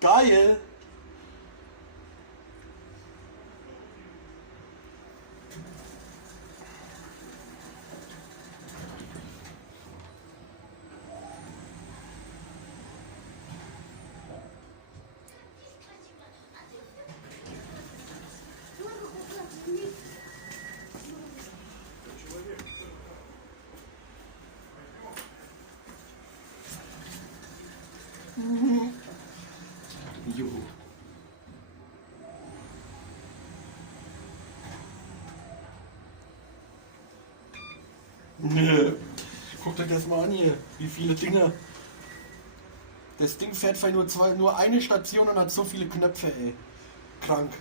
Geil! Juhu. Guckt euch das mal an hier, wie viele Dinge. Das Ding fährt für nur eine Station und hat so viele Knöpfe, ey. Krank.